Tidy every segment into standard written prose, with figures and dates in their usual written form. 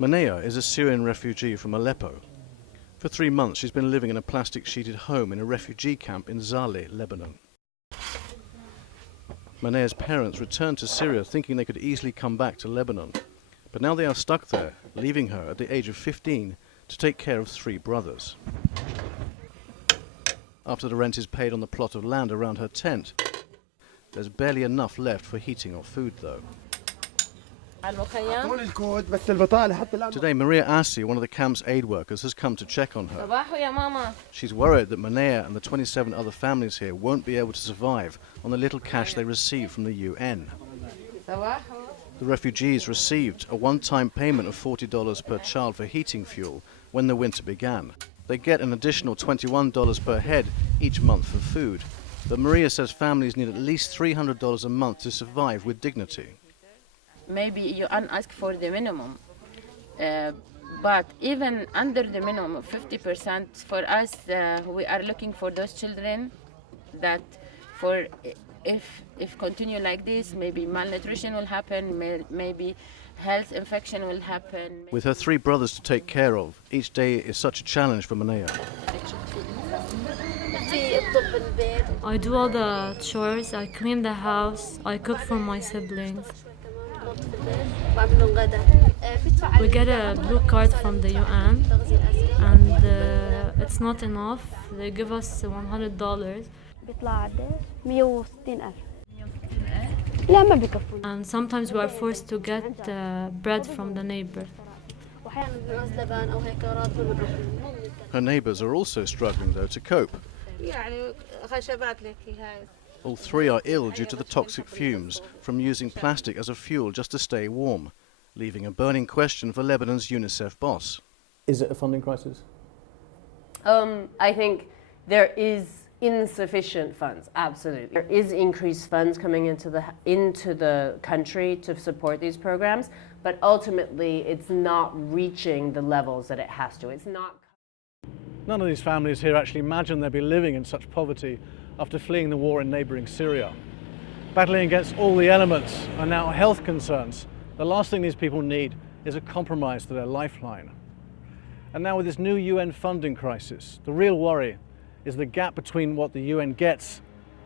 Manea is a Syrian refugee from Aleppo. For 3 months she's been living in a plastic-sheeted home in a refugee camp in Zahle, Lebanon. Manea's parents returned to Syria thinking they could easily come back to Lebanon. But now they are stuck there, leaving her at the age of 15 to take care of 3 brothers. After the rent is paid on the plot of land around her tent, there's barely enough left for heating or food though. Today Maria Asi, one of the camp's aid workers, has come to check on her. She's worried that Manea and the 27 other families here won't be able to survive on the little cash they receive from the UN. The refugees received a one-time payment of $40 per child for heating fuel when the winter began. They get an additional $21 per head each month for food. But Maria says families need at least $300 a month to survive with dignity. Maybe you ask for the minimum, but even under the minimum of 50%, for us, we are looking for those children that if continue like this, maybe malnutrition will happen, maybe health infection will happen. With her 3 brothers to take care of, each day is such a challenge for Manea. I do all the chores, I clean the house, I cook for my siblings. We get a blue card from the UN and it's not enough. They give us $100. And sometimes we are forced to get bread from the neighbor. Her neighbours are also struggling though to cope. All 3 are ill due to the toxic fumes from using plastic as a fuel just to stay warm, leaving a burning question for Lebanon's UNICEF boss. Is it a funding crisis? I think there is insufficient funds, absolutely. There is increased funds coming into the country to support these programs, but ultimately it's not reaching the levels that it has to. It's not. None of these families here actually imagine they'll be living in such poverty after fleeing the war in neighbouring Syria. Battling against all the elements are now health concerns. The last thing these people need is a compromise to their lifeline. And now with this new UN funding crisis, the real worry is the gap between what the UN gets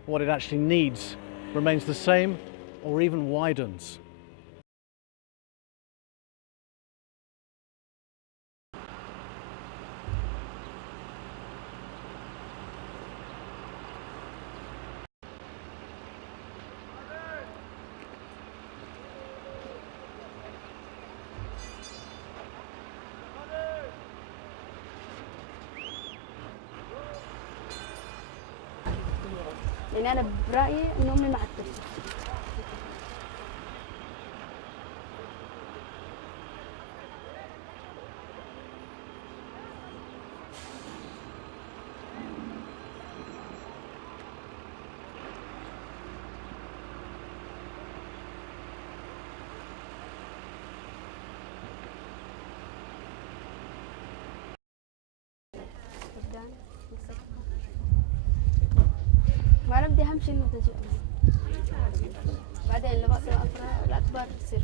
and what it actually needs remains the same or even widens. يعني أنا برأيي إنه أمي مع الترسي. وأنا بدي أهم شيء إنه تجي بعدين اللي بقى الأكبر تصير